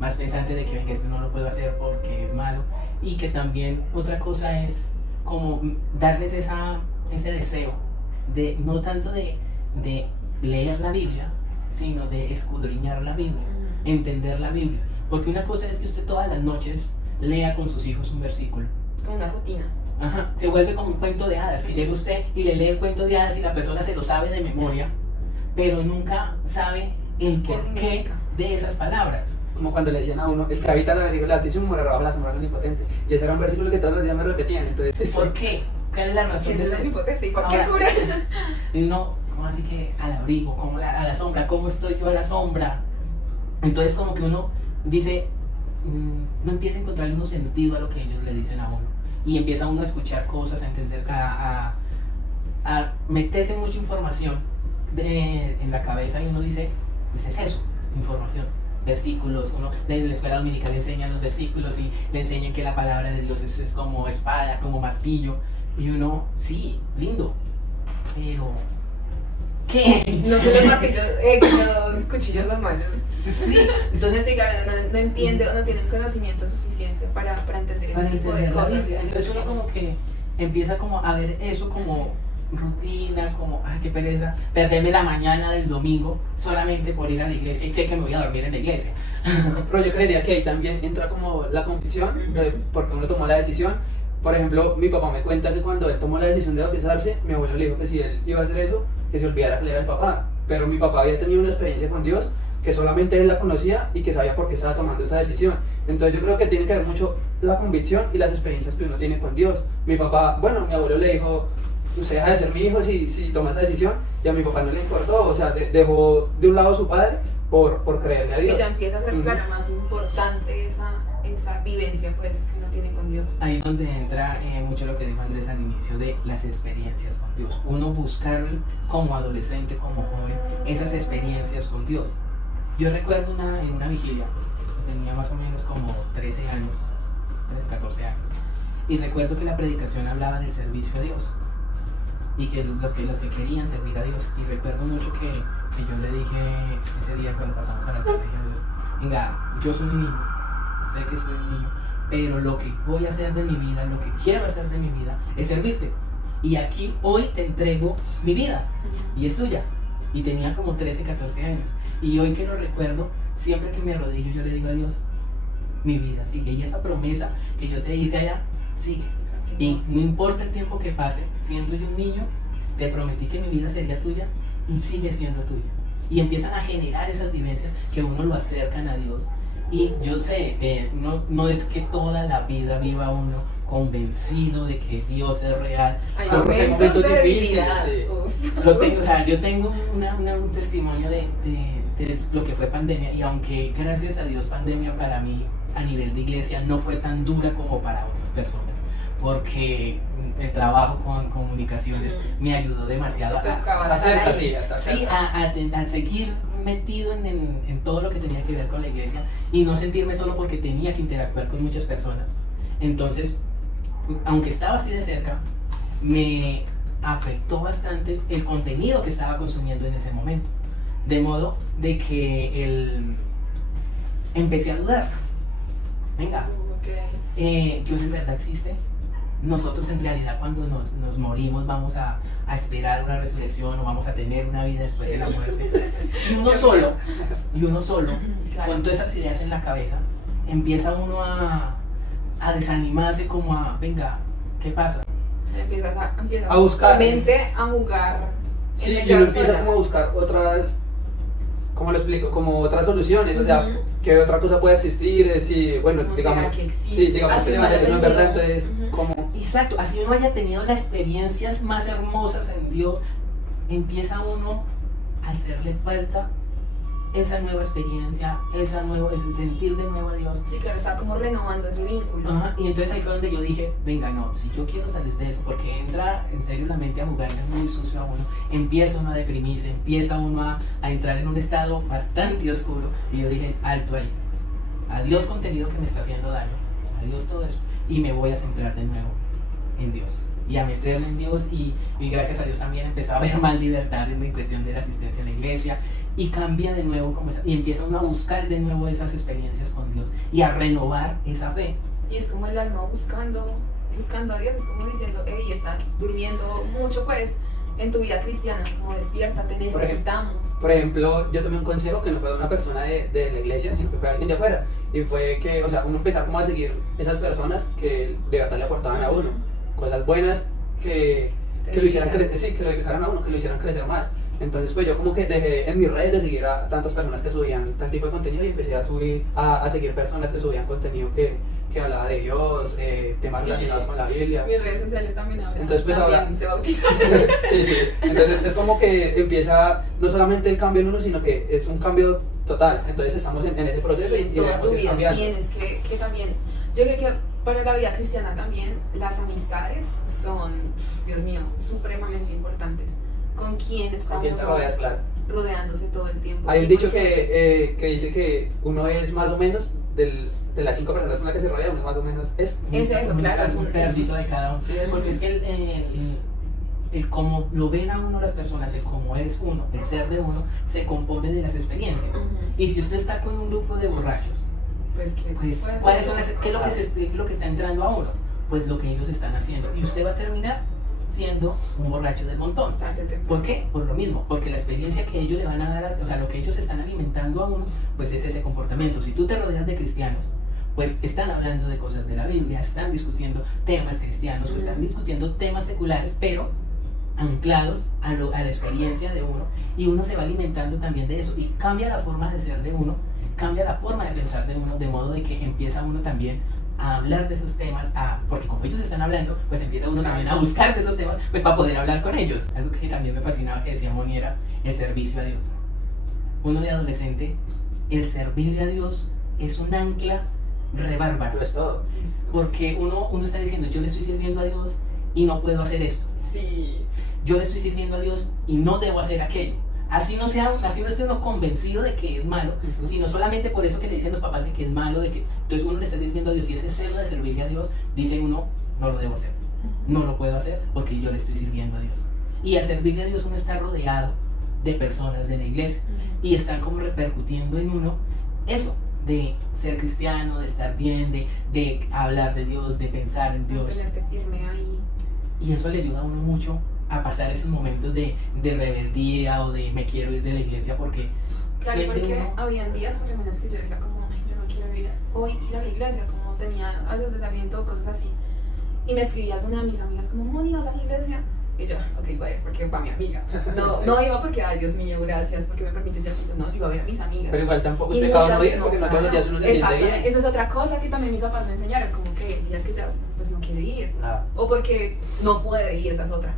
más pensante de que venga, esto no lo puedo hacer porque es malo. Y que también otra cosa es como darles ese deseo de no tanto de leer la Biblia, sino de escudriñar la Biblia, entender la Biblia. Porque una cosa es que usted todas las noches lea con sus hijos un versículo. Como una rutina. Ajá, se vuelve como un cuento de hadas, que llega usted y le lee el cuento de hadas y la persona se lo sabe de memoria, pero nunca sabe el ¿Qué porqué significa? de esas palabras. Como cuando le decían a uno, el que habita la abrigo del Altísimo morará bajo la sombra del Omnipotente. Y ese era un versículo que todos los días me repetían. Entonces, ¿Por qué? ¿cuál es la razón de Es ser? un hipotético. ¿Qué Ahora, cura? y uno, ¿cómo así que al abrigo? ¿Cómo a la sombra? ¿Cómo estoy yo a la sombra? Entonces como que uno dice, no empieza a encontrarle un sentido a lo que ellos le dicen a uno. Y empieza uno a escuchar cosas, a entender, a meterse mucha información en la cabeza y uno dice, pues es eso, información. Versículos, uno en la escuela dominical le enseñan los versículos y le enseñan que la palabra de Dios es como espada, como martillo. Y uno, sí, lindo, pero ¿qué? No que los martillos, que los cuchillos son malos. Sí, entonces Sí, claro, no entiende o no tiene el conocimiento suficiente para entender para ese tipo de entender la cosas. Biblia. Entonces uno como que empieza como a ver eso como rutina, como, ay, qué pereza, perderme la mañana del domingo solamente por ir a la iglesia y sé que me voy a dormir en la iglesia. Pero yo creería que ahí también entra como la convicción, porque uno tomó la decisión. Por ejemplo, mi papá me cuenta que cuando él tomó la decisión de bautizarse, mi abuelo le dijo que si él iba a hacer eso, que se olvidara que él era el papá. Pero mi papá había tenido una experiencia con Dios que solamente él la conocía y que sabía por qué estaba tomando esa decisión. Entonces yo creo que tiene que ver mucho la convicción y las experiencias que uno tiene con Dios. Mi papá, bueno, mi abuelo le dijo, usted deja de ser mi hijo si toma esa decisión, y a mi papá no le importó, o sea, dejó de un lado a su padre por creerle a Y Dios. ya empieza a ser, claro, más importante esa vivencia pues que uno tiene con Dios. Ahí es donde entra mucho lo que dijo Andrés al inicio de las experiencias con Dios. Uno buscar como adolescente, como joven, esas experiencias con Dios. Yo recuerdo en una vigilia, tenía más o menos como 13 años, 14 años, y recuerdo que la predicación hablaba del servicio a Dios y que los que querían servir a Dios. Y recuerdo mucho que yo le dije ese día cuando pasamos a la tarde, dije a Dios, venga, yo soy un niño, sé que soy un niño, pero lo que voy a hacer de mi vida, lo que quiero hacer de mi vida es servirte. Y aquí hoy te entrego mi vida y es tuya. Y tenía como 13, 14 años. Y hoy que lo recuerdo, siempre que me arrodillo yo le digo a Dios, mi vida sigue. Y esa promesa que yo te hice allá, sigue. Y no importa el tiempo que pase, siendo yo un niño, te prometí que mi vida sería tuya y sigue siendo tuya. Y empiezan a generar esas vivencias que uno lo acercan a Dios. Y yo sé que no es que toda la vida viva uno convencido de que Dios es real. Hay Porque hay momentos momentos de difíciles, debilidad. sí. Uf. Lo tengo, o sea, yo tengo un testimonio de lo que fue pandemia, y aunque gracias a Dios pandemia para mí a nivel de iglesia no fue tan dura como para otras personas, porque el trabajo con comunicaciones me ayudó demasiado Te tocaba Hasta estar cerca, ahí. sí, hasta sí, cerca. a seguir metido en todo lo que tenía que ver con la iglesia y no sentirme solo porque tenía que interactuar con muchas personas. Entonces, aunque estaba así de cerca, me afectó bastante el contenido que estaba consumiendo en ese momento. De modo de que empecé a dudar. Venga, Ok. Dios en verdad existe. Nosotros en realidad cuando nos morimos vamos a esperar una resurrección o vamos a tener una vida después de la muerte. Y uno solo, Claro. con todas esas ideas en la cabeza, empieza uno a desanimarse, como a, venga, ¿qué pasa? Empiezas A buscar. tu mente a jugar. Sí, en y uno ella empieza sola. como a buscar otras, ¿cómo lo explico? Como otras soluciones, o sea, Ujú. ¿qué otra cosa puede existir? Si, bueno, ¿Cómo digamos, será que existe? sí, digamos Así que el no haya evangelio no es verdad, tenido. entonces, Ujú. como, Exacto, así uno haya tenido las experiencias más hermosas en Dios, empieza uno a hacerle falta esa nueva experiencia, ese sentir de nuevo a Dios. Sí, claro, está como renovando ese vínculo. Ajá, y entonces ahí fue donde yo dije, venga, no, si yo quiero salir de eso, porque entra en serio la mente a jugar, es muy sucio a uno, empieza uno a deprimirse, empieza uno a entrar en un estado bastante oscuro, y yo dije, alto ahí, adiós contenido que me está haciendo daño, adiós todo eso, y me voy a centrar de nuevo en Dios, y a meterme en Dios, y gracias a Dios también empezaba a haber más libertad en la cuestión de la asistencia a la iglesia, y cambia de nuevo y empieza uno a buscar de nuevo esas experiencias con Dios, y a renovar esa fe. Y es como el alma buscando a Dios, es como diciendo, hey, estás durmiendo mucho pues en tu vida cristiana, como despiértate, necesitamos. por ejemplo, yo tomé un consejo que no fue de una persona de la iglesia, sino que fue alguien de afuera, y fue que, o sea, uno empezaba como a seguir esas personas que de verdad le aportaban a uno, cosas buenas que lo hicieran crecer, sí, que lo edificaran a uno, que lo hicieran crecer más. Entonces pues yo como que dejé en mis redes de seguir a tantas personas que subían tal tipo de contenido y empecé a subir, a seguir personas que subían contenido que hablaba de Dios, temas relacionados con la Biblia. Mis redes sociales también hablan. Entonces, pues, también ahora- se bautizaron. Sí, sí. Entonces es como que empieza no solamente el cambio en uno, sino que es un cambio total. Entonces estamos en ese proceso Sí, y toda debemos tu ir vida cambiando. tienes que también, yo creo que para la vida cristiana también las amistades son, Dios mío, supremamente importantes. ¿Con quién está ¿Con quién te uno rodeas? Claro. rodeándose todo el tiempo? Hay Sí, un dicho porque que dice que uno es más o menos de las 5 personas con las que se rodea, uno es más o menos eso. Es eso, claro, es un pedacito de cada uno. Sí, es- Porque es que el cómo lo ven a uno las personas, el cómo es uno, el ser de uno, se compone de las experiencias. Ujú. Y si usted está con un grupo de borrachos, Pues, ¿qué, pues, puede ¿cuáles ser? son ¿qué es lo que, lo que está entrando a uno? Pues lo que ellos están haciendo. Y usted va a terminar siendo un borracho del montón. Tarde o temprano. ¿Por qué? Por lo mismo, porque la experiencia que ellos le van a dar, o sea, lo que ellos están alimentando a uno, pues es ese comportamiento. Si tú te rodeas de cristianos, pues están hablando de cosas de la Biblia, están discutiendo temas cristianos, o están discutiendo temas seculares, pero anclados a la experiencia de uno, y uno se va alimentando también de eso, y cambia la forma de ser de uno, cambia la forma de pensar de uno, de modo de que empieza uno también a hablar de esos temas, porque como ellos están hablando, pues empieza uno también a buscar de esos temas, pues para poder hablar con ellos. Algo que también me fascinaba que decía Moni era el servicio a Dios. Uno de adolescente, el servirle a Dios es un ancla re bárbaro, Lo es todo. porque uno está diciendo, yo le estoy sirviendo a Dios y no puedo hacer esto. Sí. Yo le estoy sirviendo a Dios y no debo hacer aquello. Así no esté uno convencido de que es malo, Ujú. sino solamente por eso que le dicen los papás de que es malo, de que entonces uno le está sirviendo a Dios y ese celo de servirle a Dios, dice uno, no lo debo hacer, no lo puedo hacer porque yo le estoy sirviendo a Dios. Y al servirle a Dios uno está rodeado de personas de la iglesia y están como repercutiendo en uno eso, de ser cristiano, de estar bien, de hablar de Dios, de pensar en Dios. Mantenerte firme ahí. Y eso le ayuda a uno mucho a pasar esos momentos de rebeldía o de me quiero ir de la iglesia porque Claro, siente porque uno- habían días por lo menos que yo decía como, ay, yo no quiero ir a la iglesia, como tenía a veces desaliento o cosas así. Y me escribía alguna de mis amigas como, Moni, ¿vas a la iglesia? Y yo, ok, voy a ir porque va mi amiga. No, Sí. no iba porque, ay, Dios mío, gracias, porque me permites ir juntos. No, yo iba a ver a mis amigas. Pero igual tampoco es Y pecado muchas no ir porque no todos los días uno se siente Exactamente. bien. Eso es otra cosa que también mis papás me enseñaron, como que hay días que ya pues no quiere ir. Nada. O porque no puede ir, esa es otra.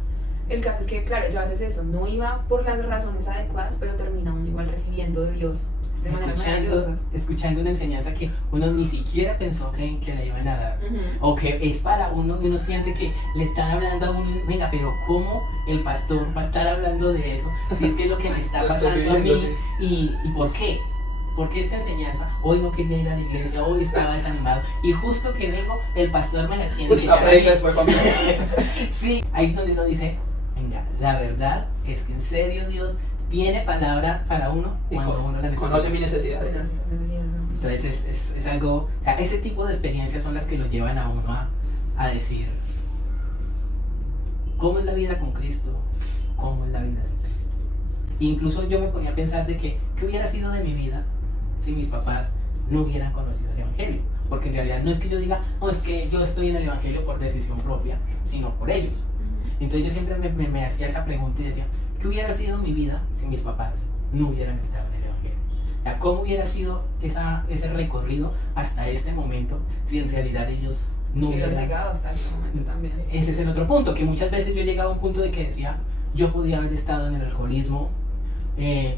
El caso es que, claro, yo a veces eso, no iba por las razones adecuadas, pero termina uno igual recibiendo de Dios de manera maravillosa. escuchando una enseñanza que uno ni siquiera pensó que le iban a dar. O que es para uno y uno siente que le están hablando a uno, venga, pero ¿cómo el pastor va a estar hablando de eso? Si es que es lo que me está Lo estoy pasando a mí, viviendo, y ¿por qué? ¿Por qué esta enseñanza? Hoy no quería ir a la iglesia, hoy estaba desanimado, y justo que vengo, el pastor me la tiene que Esta echar a predica mí. fue para mí. Sí, ahí es donde uno dice, venga, la verdad es que en serio Dios tiene palabra para uno Y cuando uno la necesita. conoce mi necesidad. Entonces es algo, o sea, ese tipo de experiencias son las que lo llevan a uno a decir, ¿cómo es la vida con Cristo? ¿Cómo es la vida sin Cristo? Incluso yo me ponía a pensar de que, ¿qué hubiera sido de mi vida si mis papás no hubieran conocido el Evangelio? Porque en realidad no es que yo diga, no, es que yo estoy en el Evangelio por decisión propia, sino por ellos. Entonces yo siempre me hacía esa pregunta y decía, ¿qué hubiera sido mi vida si mis papás no hubieran estado en el Evangelio? O sea, ¿cómo hubiera sido ese recorrido hasta este momento si en realidad ellos no Sí, lo has hubieran... llegado hasta este momento también. Ese es el otro punto, que muchas veces yo llegaba a un punto de que decía, yo podía haber estado en el alcoholismo,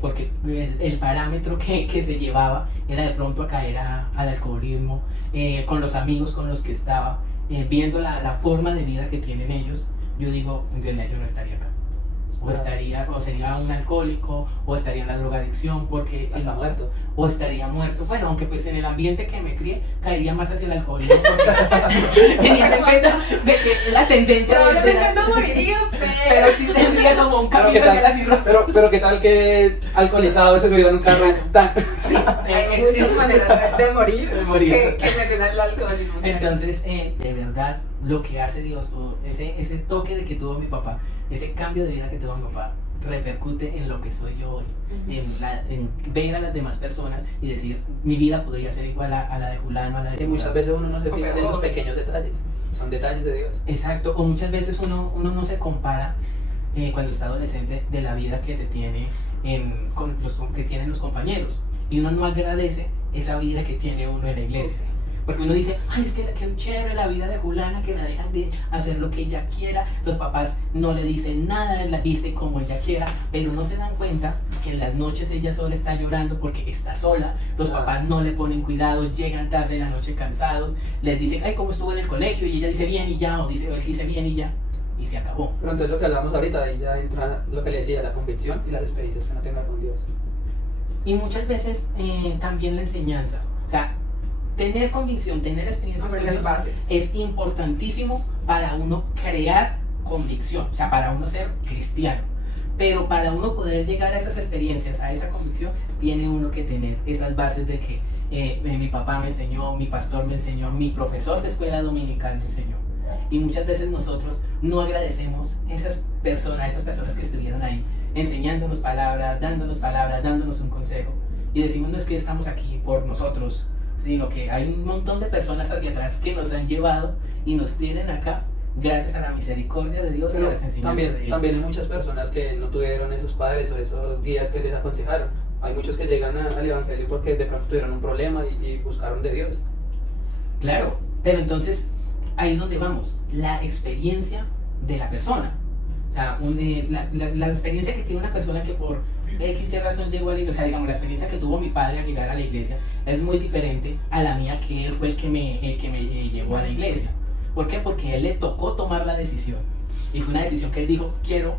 porque el parámetro que se llevaba era de pronto a caer al alcoholismo, con los amigos con los que estaba, viendo la forma de vida que tienen ellos, yo digo, en realidad yo no estaría acá. O sería un alcohólico, o estaría en la drogadicción, porque Está muerto. o estaría muerto. Bueno, aunque pues en el ambiente que me crié, caería más hacia el alcoholismo, porque teniendo en cuenta de que la tendencia de Probablemente no moriría, pero sí tendría como un Pero qué camino hacia la tal, cirrosis. pero qué tal que alcoholizado se subiera en un carro tan... Sí, hay muchas maneras de morir, De morir. que meter al alcoholismo. entonces, de verdad, lo que hace Dios, o ese toque de que tuvo mi papá, ese cambio de vida que tuvo mi papá, repercute en lo que soy yo hoy, en ver a las demás personas y decir, mi vida podría ser igual a la de fulano, a la de Y muchas fulano. veces uno no se fija en esos pequeños detalles. Son detalles de Dios. Exacto, o muchas veces uno no se compara cuando está adolescente de la vida que se tiene que tienen los compañeros, y uno no agradece esa vida que tiene uno en la iglesia. Porque uno dice, ay, es que qué chévere la vida de Julana, que la dejan de hacer lo que ella quiera, los papás no le dicen nada, la viste como ella quiera, pero no se dan cuenta que en las noches ella sola está llorando porque está sola, los papás no le ponen cuidado, llegan tarde en la noche cansados, les dicen, ay, ¿cómo estuvo en el colegio? Y ella dice bien y ya, o él dice bien y ya, y se acabó. Pero entonces lo que hablamos ahorita, ahí ya entra lo que le decía, la convicción y las experiencias que uno tenga con Dios. Y muchas veces también la enseñanza, o sea, tener convicción, tener experiencias con Dios es importantísimo para uno crear convicción, o sea, para uno ser cristiano. Pero para uno poder llegar a esas experiencias, a esa convicción, tiene uno que tener esas bases de que mi papá me enseñó, mi pastor me enseñó, mi profesor de escuela dominical me enseñó. Y muchas veces nosotros no agradecemos a esas personas que estuvieron ahí, enseñándonos palabras, dándonos un consejo. Y decimos, no es que estamos aquí por nosotros, sino que hay un montón de personas hacia atrás que nos han llevado y nos tienen acá gracias a la misericordia de Dios. Pero y a las enseñanzas de Dios. también hay muchas personas que no tuvieron esos padres o esos guías que les aconsejaron. Hay muchos que llegan al Evangelio porque de pronto tuvieron un problema y buscaron de Dios. Claro, pero entonces ahí es donde vamos, la experiencia de la persona. O sea, la experiencia que tiene una persona que por X razón llegó a la iglesia, o sea, digamos, la experiencia que tuvo mi padre al llegar a la iglesia es muy diferente a la mía, que él fue el que me llevó a la iglesia. ¿Por qué? Porque a él le tocó tomar la decisión. Y fue una decisión que él dijo, quiero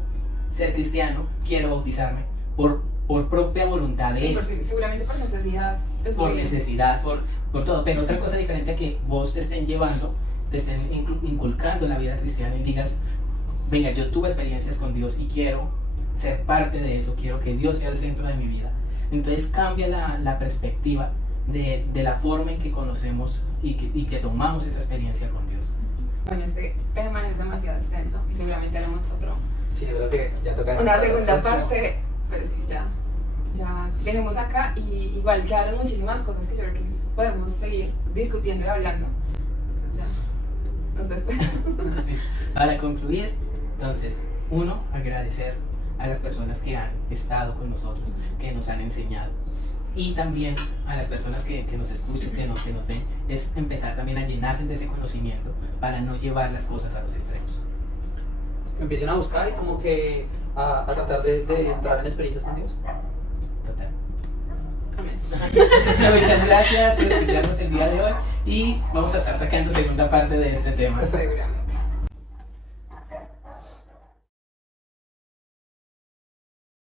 ser cristiano, quiero bautizarme, por propia voluntad de él. Seguramente por necesidad. Por necesidad, por todo. Pero otra cosa diferente a que vos te estén llevando, te estén inculcando la vida cristiana y digas, venga, yo tuve experiencias con Dios y quiero ser parte de eso, quiero que Dios sea el centro de mi vida. Entonces cambia la perspectiva de la forma en que conocemos y que tomamos esa experiencia con Dios. Bueno, este tema es demasiado extenso y seguramente haremos otro. Sí, yo creo que ya toca Una segunda parte, pero sí, ya dejemos acá, y igual quedaron muchísimas cosas que yo creo que podemos seguir discutiendo y hablando. Entonces ya, nos despedimos. Para concluir, entonces, uno, agradecer a las personas que han estado con nosotros, que nos han enseñado, y también a las personas que nos escuchan, que nos ven, es empezar también a llenarse de ese conocimiento para no llevar las cosas a los extremos. Que empiecen a buscar y como que a tratar de entrar en experiencias con Dios. Total. Amén. Muchas gracias por escucharnos el día de hoy y vamos a estar sacando segunda parte de este tema. Seguramente.